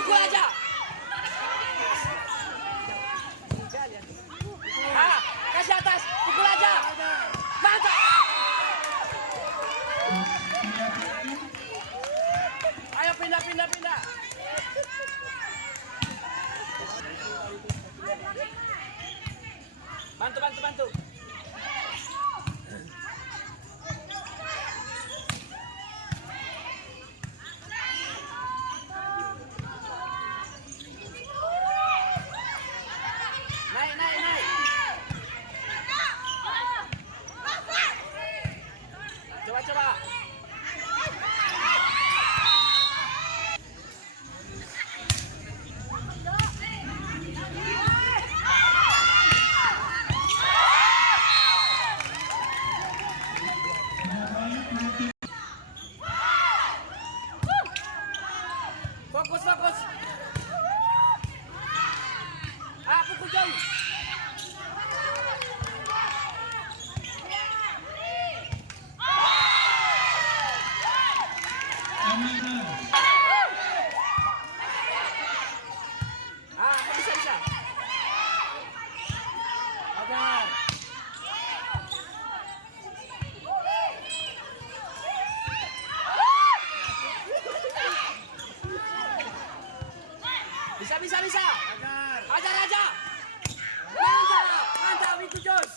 Pukul aja. Kasih atas, pukul aja. Mantap. Ayo pindah. Bantu. Naik. Coba. Fokus. Pukul jauh. Bisa. Agar. Bisa. Ajar aja. Mantap itu Jos.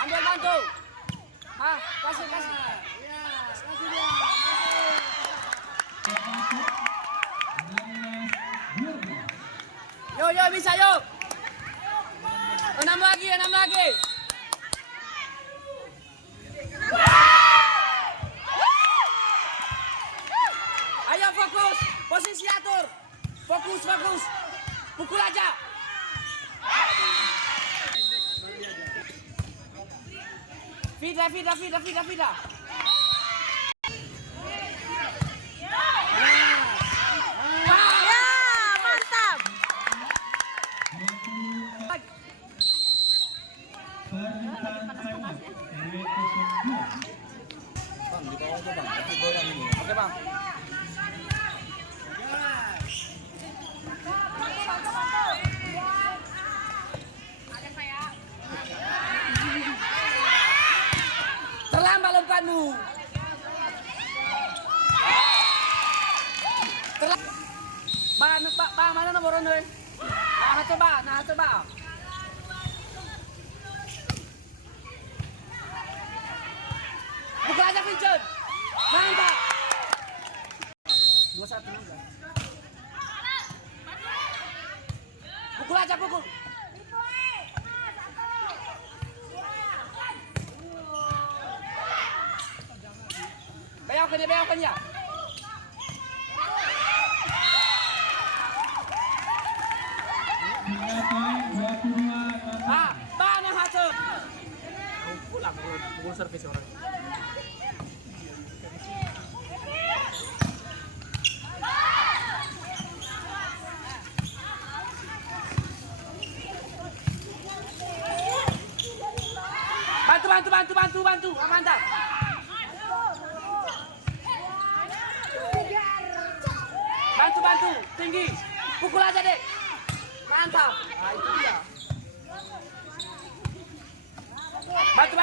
Ambil bantu. Kasih. Yo bisa yo. 6 lagi. Ayo fokus, posisi atur. Fokus. Pukul aja. Vida. Oke bang. Terlambat lompatmu. Bang, mana nomor ini? Nah, coba. Buka aja Vincent. Mantap. belokkan ya. Ah, tahan yang hasil. Pulang, pukul servis orang. Bantu, Amanda. Bantu, tinggi. Pukul aja, Dek. Mantap. Nah, itu dia. Bantu,